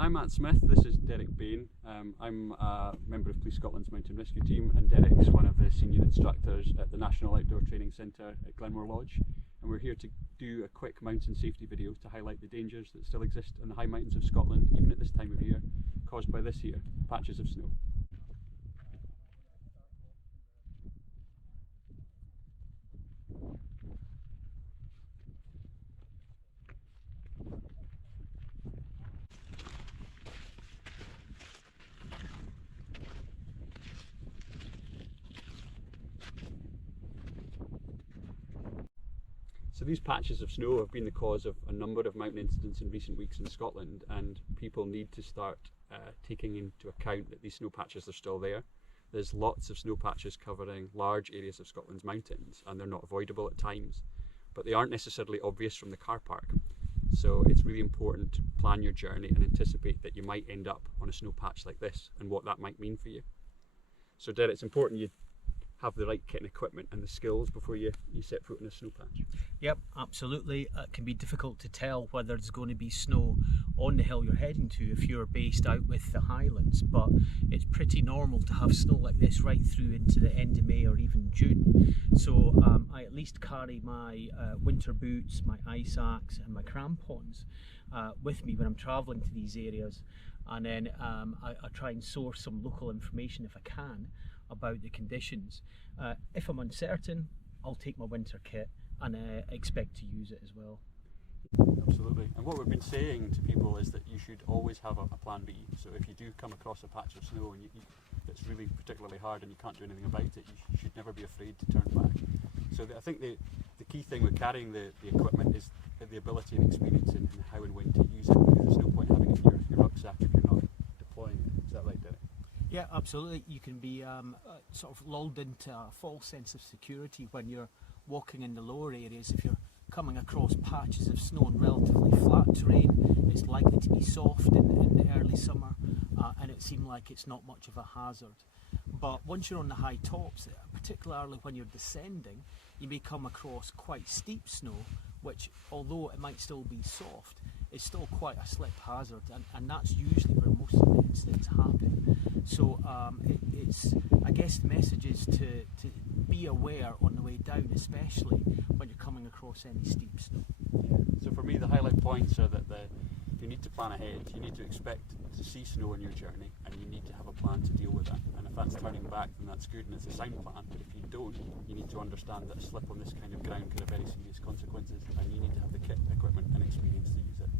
I'm Matt Smith, this is Derek Bain. I'm a member of Police Scotland's Mountain Rescue Team, and Derek's one of the senior instructors at the National Outdoor Training Centre at Glenmore Lodge. And we're here to do a quick mountain safety video to highlight the dangers that still exist on the high mountains of Scotland, even at this time of year, caused by this here, patches of snow. So these patches of snow have been the cause of a number of mountain incidents in recent weeks in Scotland, and people need to start taking into account that these snow patches are still there. There's lots of snow patches covering large areas of Scotland's mountains, and they're not avoidable at times, but they aren't necessarily obvious from the car park. So it's really important to plan your journey and anticipate that you might end up on a snow patch like this and what that might mean for you. So Derek, it's important you have the right kit and equipment and the skills before you set foot in a snow patch. Yep, absolutely. It can be difficult to tell whether there's going to be snow on the hill you're heading to if you're based out with the Highlands, but it's pretty normal to have snow like this right through into the end of May or even June. So I at least carry my winter boots, my ice axe and my crampons with me when I'm travelling to these areas, and then I try and source some local information if I can about the conditions. If I'm uncertain, I'll take my winter kit and expect to use it as well. Absolutely. And what we've been saying to people is that you should always have a plan B. So if you do come across a patch of snow and it's really particularly hard and you can't do anything about it, you should never be afraid to turn back. So I think the key thing with carrying the equipment is the ability and experience in how and when to use it, because there's no point having it in your rucksack if you're not deploying it. Is that right, Derek? Yeah, absolutely. You can be sort of lulled into a false sense of security when you're walking in the lower areas. If you're coming across patches of snow and relatively flat terrain, it's likely to be soft in the early summer, and it seems like it's not much of a hazard. But once you're on the high tops, particularly when you're descending, you may come across quite steep snow, which, although it might still be soft, is still quite a slip hazard, and that's usually where most of the incidents happen. So I guess the message is to be aware on the way down, especially when you're coming across any steep snow. So for me, the highlight points are that you need to plan ahead, you need to expect to see snow on your journey, and you need to have a plan to deal with that. And if that's turning back, then that's good and it's a sound plan. But if you don't, you need to understand that a slip on this kind of ground can have very serious consequences, and you need to have the kit, equipment and experience to use it.